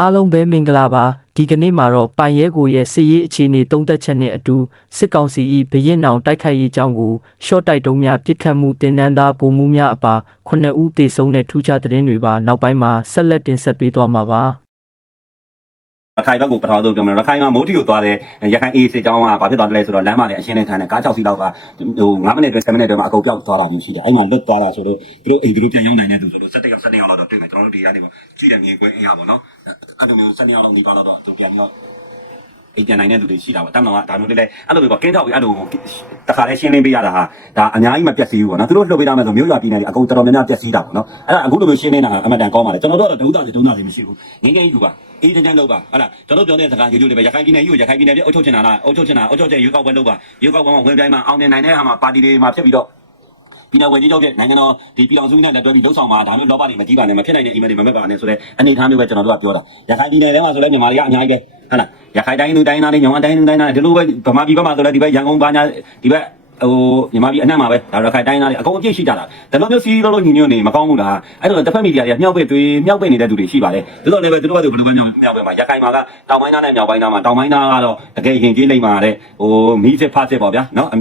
အားလုံးပဲမင်္ဂလာပါဒီကနေ့မှာတော့ပိုင်ရဲကိုရဲ့စစ်ရေးအခြေအနေသုံးသက်ချက်နဲ့အတူစစ်ကောင်စီ၏ဘရင်နောင်တိုက်ခိုက်ရေးအကြောင်းကိုရှော့တိုက်တုံးများပြစ်ခတ်မှုတင်နန်းသားပုံမှုများအပါ9ဦးသေဆုံးတဲ့ထူးခြားသတင်းတွေပါနောက်ပိုင်းမှာဆက်လက်တင်ဆက်ပေးသွားမှာပါ ရခိုင်ဘက်ကိုပထမဆုံးပြောမယ်ရခိုင်ကမိုးတီကိုသွားတဲ့ရခိုင်အေးစစ်ကြောင်းကဘာဖြစ်သွားတယ်လဲဆိုတော့လမ်းမှာလည်းအရှင်းနဲ့ခံတယ်ကား6စီးလောက်ကဟို9မိနစ်အတွင်း7မိနစ်အတွင်းမှာအကုန်ပြောက်သွားတာမျိုးရှိတယ်အဲ့မှာလွတ်သွားတာဆိုတော့သူတို့အိမ်သူတို့ပြန်ရောက်နိုင်တဲ့သူဆိုလို့7ယောက်7ယောက်လောက်တော့တွေ့မယ်ကျွန်တော်တို့ဒီကနေပေါ့ကြည့်တယ်မြေကွင်းအင်အားပေါ့နော်အဲ့လိုမျိုး7ယောက်လောက်ဒီပါတော့သူပြန်ပြီးတော့ အိမ်ပြန်နိုင်တဲ့သူတွေရှိတာပေါ့တမ်းတော်ကဒါမျိုးလေးလဲအဲ့လိုမျိုးပေါ့ကင်းထောက်ပြီးအဲ့လိုတခါလဲရှင်းလင်းပေးရတာဟာဒါအများကြီးမပြတ်စည်းဘူးပေါ့နော်သူတို့လှုပ်ပေးတာမဲ့ဆိုမျိုးရွာပြည်နယ်တွေအကုန်တော်တော်များများပြတ်စည်းတာပေါ့နော်အဲ့ဒါအခုလိုမျိုးရှင်းနေတာအမှန်တန်ကောင်းပါလေကျွန်တော်တို့ကတော့ဒုသားစီဒုသားစီမရှိဘူးငင်းငယ်ယူပါအေးတန်းတန်းလောက်ပါဟုတ်လားကျွန်တော်ပြောတဲ့စကားရေဒီယိုတွေပဲရခိုင်ပြည်နယ်ယူရခိုင်ပြည်နယ်ပြအုပ်ချုပ်ချင်တာလားအုပ်ချုပ်ချင်တာအုပ်ချုပ်ချက်ရွေးကောက်ပွဲလုပ်ပါရွေးကောက်ပွဲမှာဝင်ပြိုင်မှာအောင်မြင်နိုင်တဲ့ဟာမှာပါတီတွေမှာဖြစ်ပြီးတော့ ပြည်နယ်ဝင်ကြီးချုပ်တဲ့နိုင်ငံတော်ဒီပြည်တော်စုနဲ့လက်တွဲပြီးလှုပ်ဆောင်မှာဒါမျိုးလောဘတွေမကြီးပါနဲ့မဖြစ်နိုင်တဲ့ email တွေမမက်ပါနဲ့ဆိုတဲ့အနေအထားမျိုးပဲကျွန်တော်တို့ကပြောတာရခိုင်ပြည်နယ်ထဲမှာဆိုလဲမြန်မာတွေကအများကြီးပဲဟုတ်လားရခိုင်တိုင်းလူတိုင်းသားတွေညောင်တိုင်းလူတိုင်းသားတွေဒီလိုပဲဗမာပြည်ဘက်မှာဆိုလဲဒီဘက်ရန်ကုန်ဘာညာဒီဘက် ဟိုမြန်မာပြည်အနှံ့မှာပဲဒါရခိုင်တိုင်းသားတွေအကုန်အပြည့်ရှိကြတာဒါလိုမျိုးစီးလို့လို့ညီညွတ်နေမကောင်းဘူးလားအဲ့တော့တစ်ဖက်မီဒီယာတွေကမြောက်ပဲတွေးမြောက်ပဲနေတဲ့သူတွေရှိပါတယ်ဒါတော့လည်းပဲသူတို့ကသူဘယ်လိုပဲမြောက်မြောက်ပဲမှာရခိုင်မှာကတောင်ပိုင်းသားနဲ့မြောက်ပိုင်းသားမှာတောင်ပိုင်းသားကတော့တကယ်ရင်ကြီးလိမ့်မှာတဲ့ဟိုမီးစစ်ဖတ်စစ်ပေါ့ဗျာနော်အ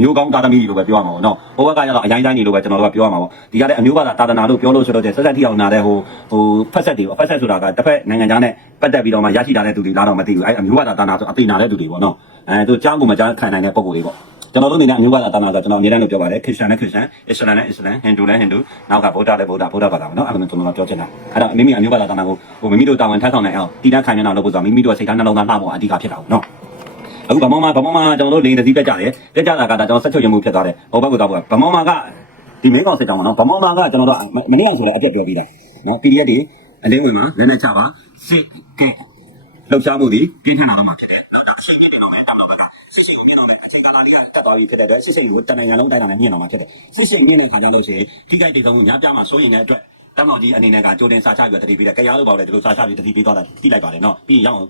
မျိုးကောင်းတာသမီလို့ပဲပြောရမှာပေါ့နော်ဟိုဘက်ကကျတော့အရင်တိုင်းနေလို့ပဲကျွန်တော်တို့ကပြောရမှာပေါ့ဒီကလည်းအမျိုးဘာသာတာသနာလို့ပြောလို့ဆိုတော့ဆက်ဆက်တိအောင်နာတဲ့ဟိုဟိုဖက်ဆက်တွေပေါ့ဖက်ဆက်ဆိုတာကတစ်ဖက်နိုင်ငံခြားနဲ့ပတ်သက်ပြီးတော့မှရရှိတာတဲ့သူတွေလားတော့မသိဘူးအဲ့အမျိုးဘာသာတာနာဆိုအသိနာတဲ့သူတွေပေါ့နော်အဲသူကြားကိုမကြားခံနိုင်တဲ့ပုံကိုယ်တွေပေါ့ ကျွန်တော်တို့အနေနဲ့အမျိုးဘာသာတာနာဆိုကျွန်တော်အများနဲ့လို့ပြောပါတယ်ခရစ်ယာန်နဲ့ခရစ်ယာန်အစ္စလာမ်နဲ့အစ္စလာမ်ဟိန္ဒူနဲ့ဟိန္ဒူနောက်ကဗုဒ္ဓနဲ့ဗုဒ္ဓဗုဒ္ဓဘာသာပေါ့နော်အဲ့လိုကျွန်တော်ပြောချင်တာအဲ့တော့မိမိအမျိုးဘာသာတာနာကိုဟိုမိမိတို့တာဝန်ထမ်းဆောင်နိုင်အောင်တည်တံ့ခိုင်မြဲအောင်လုပ်ဖို့ဆိုတော့မိမိတို့စိတ်ထားနှလုံးသားလှဖို့အဓိကဖြစ်တာပေါ့နော်အခုဗမောမှာဗမောမှာကျွန်တော်တို့လိန်တစည်းပြကြတယ်ပြကြတာကဒါကျွန်တော်ဆက်ချုပ်ရမှုဖြစ်သွားတယ်ဟိုဘက်ကတော့ဗမောမှာကဒီမင်းကောင်စစ်ကြောင်းပေါ့နော်ဗမောမှာကကျွန်တော်တို့မနေ့ကဆိုလည်းအပြတ်ပြောပြီးတာနော် PDF တွေအလင်းဝင်မှာလက်နဲ့ချပါစစ်ကဲလှုပ်ရှားမှုတွေပြင်းထန်လာတော့မှာဖြစ်တယ် တက်သွားပြီဖြစ်တဲ့အတွက်စစ်ရှိကိုတနင်္ဂနွေလုံးတိုင်းတာနဲ့မြင်တော့မှာဖြစ်တယ်စစ်ရှိမြင်တဲ့ခါကျလို့ရှိရင်ခိကြိုက်တိတ်ဆုံးညပြမှာစိုးရင်တဲ့အတွက်တမ်းတော်ကြီးအနေနဲ့ကကြိုတင်စာချပြီးတတိပေးတယ်ကြရားလို့ပေါ့လေဒီလိုစာချပြီးတတိပေးသွားတာတိလိုက်ပါတယ်နော်ပြီးရင်ရောက်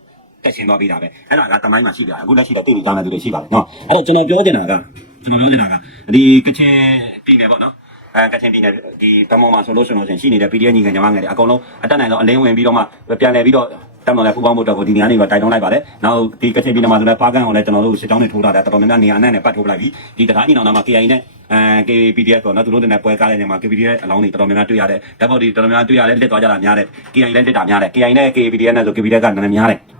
တက်ရှင်သွားပြီးတာပဲအဲ့ဒါကတမိုင်းမှာရှိတယ်အခုလက်ရှိတော့တိတ်ပြီးတောင်းတဲ့သူတွေရှိပါတယ်နော်အဲ့တော့ကျွန်တော်ပြောချင်တာကကျွန်တော်ပြောချင်တာကဒီကချင်ပြည်နယ်ပေါ့နော်အဲကချင်ပြည်နယ်ဒီတမောမှာဆိုလို့ရှိရင်ရှိနေတဲ့ PDF ညီငယ်ညီမငယ်တွေအကုန်လုံးအတက်နိုင်တော့အလင်းဝင်ပြီးတော့မှပြန်လည်ပြီးတော့ တက်တော့လည်းပူပေါင်းဖို့တော့ဒီနေရာနေတော့တိုက်တွန်းလိုက်ပါတယ်။နောက်ဒီကချင်ပြည်နယ်မှာဆိုလည်းပါကန်အောင်လည်းကျွန်တော်တို့စစ်ကြောင်းတွေထိုးတာတော်တော်များများနေရာအနှံ့နဲ့ပတ်ထိုးလိုက်ပြီးဒီတကားညီနောင်နာမှာ KI နဲ့အဲ KPDF တော့နော်သူတို့တင်တဲ့ပွဲကားတဲ့နေရာမှာ KPDF အလောင်းတွေတော်တော်များများတွေ့ရတယ်။ဓာတ်ပေါက်တွေတော်တော်များများတွေ့ရတယ်လက်သွားကြတာများတယ်။ KI လည်းလက်တာများတယ်။ KI နဲ့ KPDF နဲ့ဆို KPDF ကနည်းနည်းများတယ်။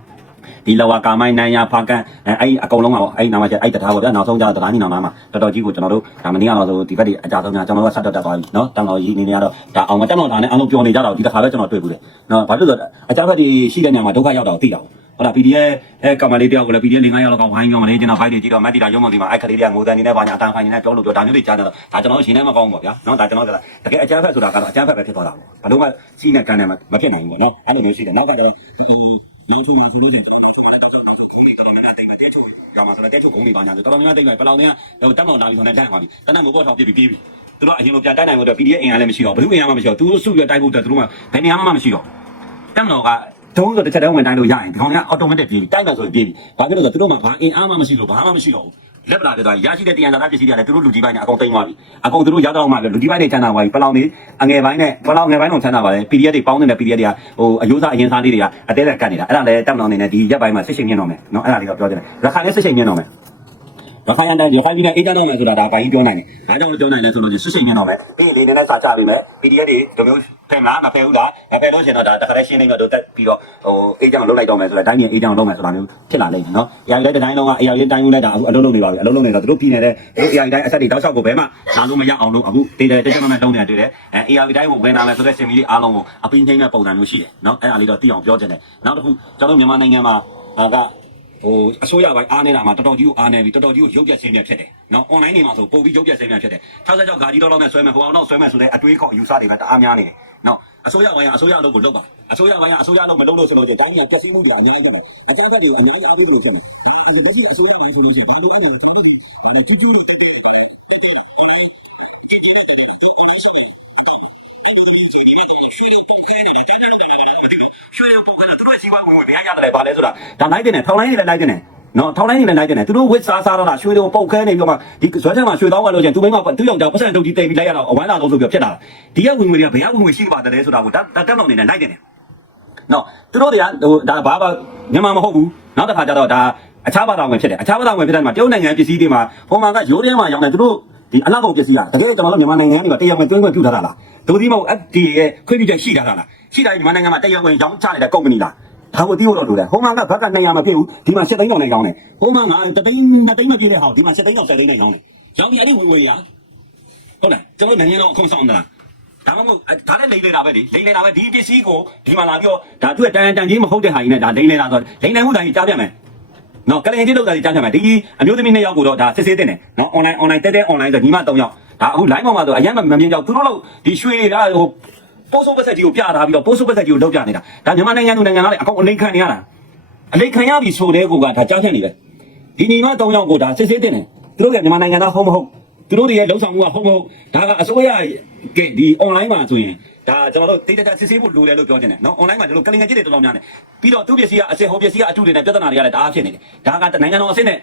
ဒီလောကကာမိုင်းနိုင်ရဖာကန်အဲအဲ့အကုန်လုံးပါပေါ့အဲ့နာမှာကျအဲ့တထားပေါ့ဗျာနောက်ဆုံးကျတထားညီနောင်နာမှာတော်တော်ကြီးကိုကျွန်တော်တို့ဒါမနေ့ကတော့ဆိုဒီဘက်ဒီအကြဆုံးညာကျွန်တော်တို့ဆက်တက်တက်သွားပြီနော်တန်တော်ကြီးနေနေရတော့ဒါအောင်မတက်တော့တာနဲ့အားလုံးပြောနေကြတော့ဒီတစ်ခါပဲကျွန်တော်တွေ့ဘူးလေနော်ဘာလို့လဲဆိုတော့အကြဘက်ဒီရှိတဲ့နေရာမှာဒုက္ခရောက်တော့သိတာပေါ့ဟုတ်လား PDF အဲကမ္ဘာလေးတယောက်ကလည်း PDF 5ယောက်လောက်ကဝိုင်းပြောမလဲကျွန်တော်ဖိုက်တွေကြည့်တော့မတ်တီတာရုံးမဒီမှာအဲ့ကလေးတွေကငိုတန်နေနဲ့ဘာညာအတန်းဖိုင်နေနဲ့ပြောလို့ပြောဒါမျိုးတွေကြားနေတော့ဒါကျွန်တော်တို့ရှင်နေမကောင်းဘူးပေါ့ဗျာနော်ဒါကျွန်တော်ကတကယ်အကြမ်းဖက်ဆိုတာကတော့အကြမ်းဖက်ပဲဖြစ်သွားတာပေါ့ဘာလို့မှစီးနဲ့ကန်နဲ့မဖြစ်နိုင်ဘူးပေါ့နော်အဲ့လိုမျိုးရှိတယ်နောက်ကလည်းဒီလူထုမှာဆိုလို့ရှိရင်ကျွန်တော်တို့ကတော့တော့ ကြောင်မှာဆိုတော့တဲချုံဘုံတွေဘာညာဆိုတော်တော်များများတိတ်ပဲပလောင်တွေကဟိုတက်မောင်လာပြီးဆိုတော့တက်သွားပြီတနက်မိုးပေါ်ထောင်ပြပြီးပြီးပြီသူတို့အရင်လိုပြန်တိုက်နိုင်ဖို့အတွက် PDF အင်အားလည်းမရှိတော့ဘယ်သူအင်အားမှမရှိတော့သူတို့စုပြီးတိုက်ဖို့အတွက်သူတို့ကဘယ်နေရာမှမရှိတော့တက်မတော်ကတုံးဆိုတစ်ချက်တည်းဝင်တိုင်းလို့ရရင်ဒီကောင်ကအော်တိုမက်တစ်ပြေးပြီတိုက်မှဆိုရင်ပြေးပြီဘာဖြစ်လို့လဲဆိုတော့သူတို့မှဘာအင်အားမှမရှိလို့ဘာမှမရှိတော့ဘူး လက်ပလာပြသွားရရှိတဲ့တရားစာသားပစ္စည်းတွေကလည်းသူတို့လူကြီးပိုင်းနဲ့အကုန်တိမ်သွားပြီအကုန်သူတို့ရောက်တော့မှလူကြီးပိုင်းတွေချမ်းသာသွားပြီပလောင်တွေအငယ်ပိုင်းနဲ့ပလောင်ငယ်ပိုင်းတော့ချမ်းသာပါတယ် PDF တွေပေါင်းနေတဲ့ PDF တွေကဟိုအယိုးစားအရင်စားလေးတွေကအသေးသေးကတ်နေတာအဲ့ဒါလည်းတက်မတော်နေနဲ့ဒီရက်ပိုင်းမှာစစ်ရှိန်မြင့်တော့မယ်နော်အဲ့ဒါလေးတော့ပြောချင်တယ်ရခိုင်လည်းစစ်ရှိန်မြင့်တော့မယ် ရခိုင်ရန်တရခိုင်ပြည်နယ်အေးချမ်းတော့မယ်ဆိုတာဒါဘာကြီးပြောနိုင်လဲ။အားကြောင့်လည်းပြောနိုင်လဲဆိုလို့ချင်းစစ်ရှိန်မြင့်တော့မယ်။ပြီးရင်လေးနည်းနည်းစာချပေးမယ်။ PDF တွေဒီမျိုးဖယ်မလားမဖယ်ဘူးလား။မဖယ်လို့ရှိရင်တော့ဒါတခါတည်းရှင်းနေတော့တက်ပြီးတော့ဟိုအေးချမ်းလုံးလိုက်တော့မယ်ဆိုတာတိုင်းပြည်အေးချမ်းလုံးမယ်ဆိုတာမျိုးဖြစ်လာလိမ့်မယ်နော်။ AI လည်းတိုင်းလုံးက AI လည်းတိုင်းလုံးလိုက်တာအခုအလုံးလုံးနေပါပြီ။အလုံးလုံးနေတော့သူတို့ပြည်နယ်တဲ့သူတို့ AI တိုင်းအဆက်တွေတောက်လျှောက်ကိုဘယ်မှလာလို့မရအောင်လို့အခုတေးတယ်တက်ချက်မဲ့တုံးနေတွေ့တယ်။အဲ AI တိုင်းကိုဝင်လာမယ်ဆိုတဲ့စင်မီလေးအားလုံးကိုအပင်းချင်းတဲ့ပုံစံမျိုးရှိတယ်နော်။အဲ့ဒါလေးတော့သိအောင်ပြောချင်တယ်။နောက်တစ်ခုကျွန်တော်မြန်မာနိုင်ငံမှာက ဟိုအစိုးရပိုင်းအားနေတာမှာတော်တော်ကြီးကိုအားနေပြီတော်တော်ကြီးကိုရုပ်ပြက်ဆင်းပြက်ဖြစ်တယ်နော် online နေမှာဆိုပုံပြီးရုပ်ပြက်ဆင်းပြက်ဖြစ်တယ်66ဂါကြီးတော့တော့နဲ့ဆွဲမယ်ဟိုအောင်တော့ဆွဲမယ်ဆိုတဲ့အတွေးခေါ်ယူဆတွေပဲတအားများနေတယ်နော်အစိုးရပိုင်းကအစိုးရအလုပ်ကိုလုပ်ပါအစိုးရပိုင်းကအစိုးရအလုပ်မလုပ်လို့ဆိုလို့ချင်းတိုင်းပြည်ပျက်စီးမှုတွေအများကြီးပဲအကြမ်းဖက်တွေအများကြီးအားပေးလို့ဖြစ်နေဒါဒီမရှိအစိုးရပိုင်းဆိုလို့ချင်းဘာလို့အဲ့လိုသာမကြီးဟိုကြီးကျူးလို့တိတ်ကြရပါလဲဒီဒီတော့တော့ဒီဆိုရင်ဒီဒီဒီရွှေပုံခဲနေတာတန်းတန်းတန်းတန်းမသိဘူးရွှေပုံခဲတာသူတို့ စီးပွားဝင်ဝင်ဘယ်ရရတယ်ဘာလဲဆိုတာဒါလိုက်တဲ့နဲ့ထောင်လိုက်နေလဲလိုက်တဲ့နဲ့နော်ထောင်လိုက်နေလဲလိုက်တဲ့နဲ့သူတို့ဝစ်စားစားတော့လားရွှေတွေပုတ်ခဲနေပြီးတော့မှဒီဇွဲချက်မှာရွှေတောင်းရလို့ချင်းသူမိမသူယောက်ျားပတ်စံတုတ်ကြီးတိတ်ပြီးလိုက်ရတော့အဝမ်းသာဆုံးဆိုပြီးဖြစ်တာဒီကဝင်ဝင်တွေကဘယ်ရဝင်ဝင်ရှိပါတယ်လဲဆိုတာကိုဒါတက်တော့နေနဲ့လိုက်တဲ့နဲ့နော်သူတို့တွေကဟိုဒါဘာဘာမြန်မာမဟုတ်ဘူးနောက်တစ်ခါကျတော့ဒါအခြားဘာသာဝင်ဖြစ်တယ်အခြားဘာသာဝင်ဖြစ်တဲ့မှာတရုတ်နိုင်ငံပစ္စည်းတွေမှာဟိုမှာကရိုးထဲမှာရောင်းတယ်သူတို့ဒီအလောက်ကုန်ပစ္စည်းကတကယ်ကျွန်တော်တို့မြန်မာနိုင်ငံကနေတရားဝင်တွင်းခွင့်ပြုထားတာလားဒိုဒီမဟုတ် FDA ရဲ့ခွင့်ပြုချက်ရှိထားတာလားရှိတာမြန်မာနိုင်ငံမှာတရားဝင်ရောင်းချနေတဲ့ကုမ္ပဏီလား ဒါကိုသိဖို့တော့လိုတယ်ဟိုမှာကဘက်က200မဖြစ်ဘူးဒီမှာ7သိန်းတောင်နဲ့ရောင်းတယ်ဟိုမှာငါတသိန်း2သိန်းမပြည့်တဲ့ဟာဒီမှာ7သိန်းတောင်7သိန်းနဲ့ရောင်းတယ်ရောင်းပြီးအဲ့ဒီဝင်ဝင်ရဟုတ်လားကျွန်တော်နိုင်ငံတော်အခွန်ဆောင်တာဒါမှမဟုတ်ဒါလည်းလိမ့်နေတာပဲလေလိမ့်နေတာပဲဒီပစ္စည်းကိုဒီမှာလာပြီးတော့ဒါသူကတန်တန်ကြီးမဟုတ်တဲ့ဟာကြီးနဲ့ဒါလိမ့်နေတာဆိုလိမ့်နေမှုတိုင်းကြားပြမယ်နော်ကလင်ကြီးလောက်တာကြီးကြားချင်မှာဒီအမျိုးသမီးနှစ်ယောက်ကိုတော့ဒါစစ်ဆေးတင်တယ်နော် online online တဲတဲ online ဆိုညီမ၃ယောက်ဒါအခု line ပေါ်မှာဆိုအရင်မမြင်ကြောက်သူတို့လို့ဒီရွှေတွေဒါဟို ပိုးဆိုးပတ်ဆက်ကြီးကိုပြထားပြီးတော့ပိုးဆိုးပတ်ဆက်ကြီးကိုလောက်ပြနေတာဒါမြန်မာနိုင်ငံသူနိုင်ငံသားတွေအကုန်အလိန်ခံနေရတာအလိန်ခံရပြီဆိုတဲ့ကိုကဒါကြားချင်နေပဲဒီညီမ၃ယောက်ကိုဒါစစ်ဆေးတင်တယ်သူတို့ကမြန်မာနိုင်ငံသားဟုတ်မဟုတ်သူတို့တွေရဲ့လုံဆောင်မှုကဟုတ်မဟုတ်ဒါကအစိုးရကဒီ online မှာဆိုရင်ဒါကျွန်တော်တို့တိတ်တတ်စစ်ဆေးဖို့လိုတယ်လို့ပြောချင်တယ်နော် online မှာဒီလိုကလင်ငယ်ကြီးတွေတော်တော်များတယ်ပြီးတော့သူ့ပစ္စည်းကအစစ်ဟိုပစ္စည်းကအတူတွေနဲ့ပြဿနာတွေကလည်းတအားဖြစ်နေတယ်ဒါကနိုင်ငံတော်အစစ်နဲ့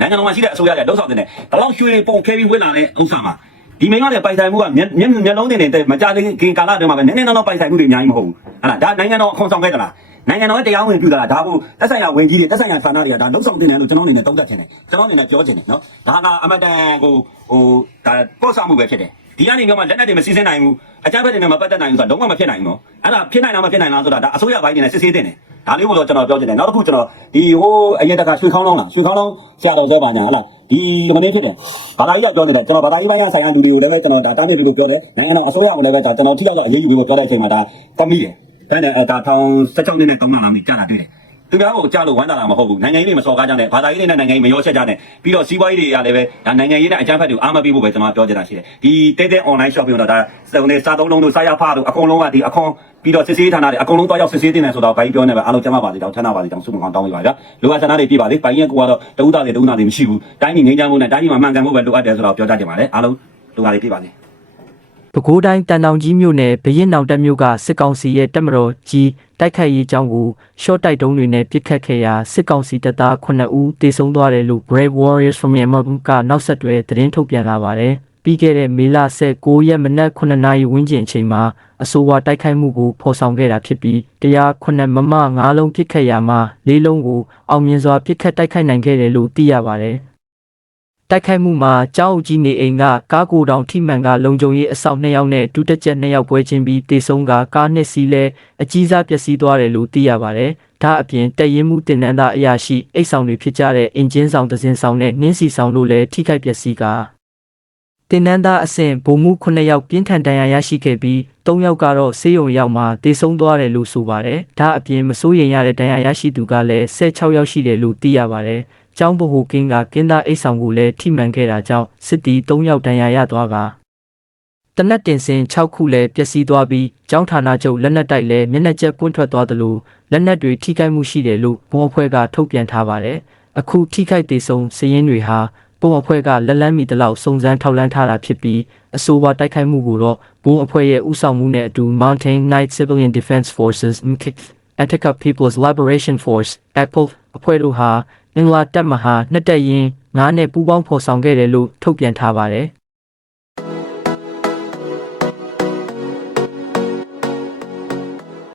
နိုင်ငံတော်မှာရှိတဲ့အစိုးရတွေလှုပ်ဆောင်တဲ့နဲ့ဘလောက်ရွှေတွေပုံခဲပြီးဝင်လာတဲ့ဥစ္စာမှာ ဒီမိန်းကလည်းပိုင်ဆိုင်မှုကမျက်မျက်မျက်လုံးတင်နေတဲ့မကြသေးခင်ကာလအတွင်းမှာပဲနည်းနည်းတော့ပိုင်ဆိုင်မှုတွေအများကြီးမဟုတ်ဘူးဟဲ့လားဒါနိုင်ငံတော်အခွန်ဆောင်ခဲ့သလားနိုင်ငံတော်ရဲ့တရားဝင်ပြုတာဒါဘူးတက်ဆိုင်ရာဝင်ကြီးတွေတက်ဆိုင်ရာဌာနတွေကဒါလှုပ်ဆောင်တင်တယ်လို့ကျွန်တော်အနေနဲ့သုံးသပ်ချင်တယ်ကျွန်တော်အနေနဲ့ပြောချင်တယ်နော်ဒါကအမတန်ကိုဟိုဒါပို့ဆောင်မှုပဲဖြစ်တယ်ဒီကနေမျိုးမှလက်နက်တွေမစီးစင်းနိုင်ဘူးအကြမ်းဖက်တွေနဲ့မပတ်သက်နိုင်ဘူးဆိုတာလုံးဝမဖြစ်နိုင်ဘူးနော်အဲ့ဒါဖြစ်နိုင်လားမဖြစ်နိုင်လားဆိုတာဒါအစိုးရဘိုင်းနေနဲ့စစ်ဆေးတင်တယ်ဒါလေးကိုတော့ကျွန်တော်ပြောချင်တယ်နောက်တစ်ခုကျွန်တော်ဒီဟိုအရင်တခါရွှေခေါင်းလောင်းလားရွှေခေါင်းလောင်းဆရာတော်ဆဲပါညာဟလား ဒီမင်းဖြစ်တယ်ဘာသာရေးကပြောနေတယ်ကျွန်တော်ဘာသာရေးပိုင်းကဆိုင်ရာလူတွေကိုလည်းပဲကျွန်တော်ဒါတားမြစ်ပြီးလို့ပြောတယ်နိုင်ငံတော်အစိုးရကိုလည်းပဲဒါကျွန်တော်ထိရောက်တော့အရေးယူပြီးလို့ပြောတဲ့အချိန်မှာဒါကမိတယ်ဒါနဲ့ဒါထောင်16နှစ်နဲ့3လလောက်နေကြာတာတွေ့တယ် သူများကိုကြားလို့ဝမ်းသာတာမဟုတ်ဘူးနိုင်ငံရေးတွေမစော်ကားကြနဲ့ဘာသာရေးတွေနဲ့နိုင်ငံရေးမရောချက်ကြနဲ့ပြီးတော့စီးပွားရေးတွေကလည်းပဲဒါနိုင်ငံရေးနဲ့အကြမ်းဖက်တွေအားမပေးဖို့ပဲကျွန်တော်ပြောချင်တာရှိတယ်ဒီတဲတဲ online shopping တော့ဒါစုံနေစားသုံးလုံးတို့စားရဖားတို့အကုန်လုံးကဒီအခွန်ပြီးတော့စစ်ဆေးဌာနတွေအကုန်လုံးတော့ရောက်စစ်ဆေးတင်တယ်ဆိုတော့ဘိုင်းပြောနေပဲအားလုံးကျမ်းပါပါစေတောင်းချမ်းသာပါစေတောင်းဆုမကောင်းတောင်းပေးပါဗျာလိုအပ်ဆန္ဒတွေပြပါလေဘိုင်းရဲ့ကိုကတော့တဦးသားတွေတဦးသားတွေမရှိဘူးတိုင်းပြည်ငြိမ်းချမ်းမှုနဲ့တိုင်းပြည်မှာမှန်ကန်မှုပဲလိုအပ်တယ်ဆိုတော့ပြောကြတင်ပါလေအားလုံးလိုအပ်တွေပြပါစေ ပဲခူးတိုင်းတန်တောင်ကြီးမြို့နယ်ဘရင်နောင်တက်မြို့ကစစ်ကောင်စီရဲ့တပ်မတော်ကြီးတိုက်ခိုက်ရေးကြောင်းကိုရှော့တိုက်တုံးတွေနဲ့ပစ်ခတ်ခဲ့ရာစစ်ကောင်စီတပ်သား9ဦးတေဆုံးသွားတယ်လို့ Brave Warriors from Myanmar ကနောက်ဆက်တွဲသတင်းထုတ်ပြန်လာပါတယ်။ပြီးခဲ့တဲ့မေလ16ရက်မနက်9နာရီဝန်းကျင်အချိန်မှာအဆိုပါတိုက်ခိုက်မှုကိုဖော်ဆောင်ခဲ့တာဖြစ်ပြီးတရား9မမ9လုံးပစ်ခတ်ရာမှာ၄လုံးကိုအောင်မြင်စွာပစ်ခတ်တိုက်ခိုက်နိုင်ခဲ့တယ်လို့သိရပါတယ်။ တိုက်ခိုက်မှုမှာကြောက်ကြီးနေအိမ်ကကားကိုယ်တောင်ထိမှန်ကလုံခြုံရေးအဆောက်နှစ်ယောက်နဲ့ဒုတက်ချက်နှစ်ယောက်ပွဲချင်းပြီးတေဆုံးကကားနှစ်စီးလဲအကြီးစားပျက်စီးသွားတယ်လို့သိရပါတယ်။ဒါအပြင်တက်ရင်မှုတင်နန်းသားအရာရှိအိတ်ဆောင်တွေဖြစ်ကြတဲ့အင်ဂျင်ဆောင်တစ်စင်းဆောင်နဲ့နှင်းစီဆောင်တို့လည်းထိခိုက်ပျက်စီးကတင်နန်းသားအဆင့်ဗိုလ်မှူး9ယောက်ပြင်းထန်ဒဏ်ရာရရှိခဲ့ပြီး3ယောက်ကတော့ဆေးရုံရောက်မှတေဆုံးသွားတယ်လို့ဆိုပါတယ်။ဒါအပြင်မစိုးရိမ်ရတဲ့ဒဏ်ရာရရှိသူကလည်း16ယောက်ရှိတယ်လို့သိရပါတယ်။ ကျောင်းဗဟိုကင်းကကင်းသားအိတ်ဆောင်ကိုလည်းထိမှန်ခဲ့တာကြောင့်စစ်တီ3ယောက်ဒဏ်ရာရသွားကတနက်တင်စင်6ခုလည်းပျက်စီးသွားပြီးကျောင်းဌာနချုပ်လက်နက်တိုက်လည်းမျက်နှာကျက်ပွင့်ထွက်သွားသလိုလက်နက်တွေထိခိုက်မှုရှိတယ်လို့ဘုံအဖွဲ့ကထုတ်ပြန်ထားပါတယ်။အခုထိခိုက်သေးဆုံးစည်ရင်းတွေဟာဘုံအဖွဲ့ကလက်လန်းမီတလောက်စုံစမ်းထောက်လန်းထားတာဖြစ်ပြီးအဆိုပါတိုက်ခိုက်မှုကိုတော့ဘုံအဖွဲ့ရဲ့ဥဆောင်မှုနဲ့အတူ Mountain Knight Civilian Defense Forces MKIF Attica People's Liberation Force Apple အဖွဲ့တို့ဟာ မင်္ဂလာတက်မဟာနှစ်တက်ရင်ငါးနဲ့ပူးပေါင်းဖော်ဆောင်ခဲ့တယ်လို့ထုတ်ပြန်ထားပါတယ်။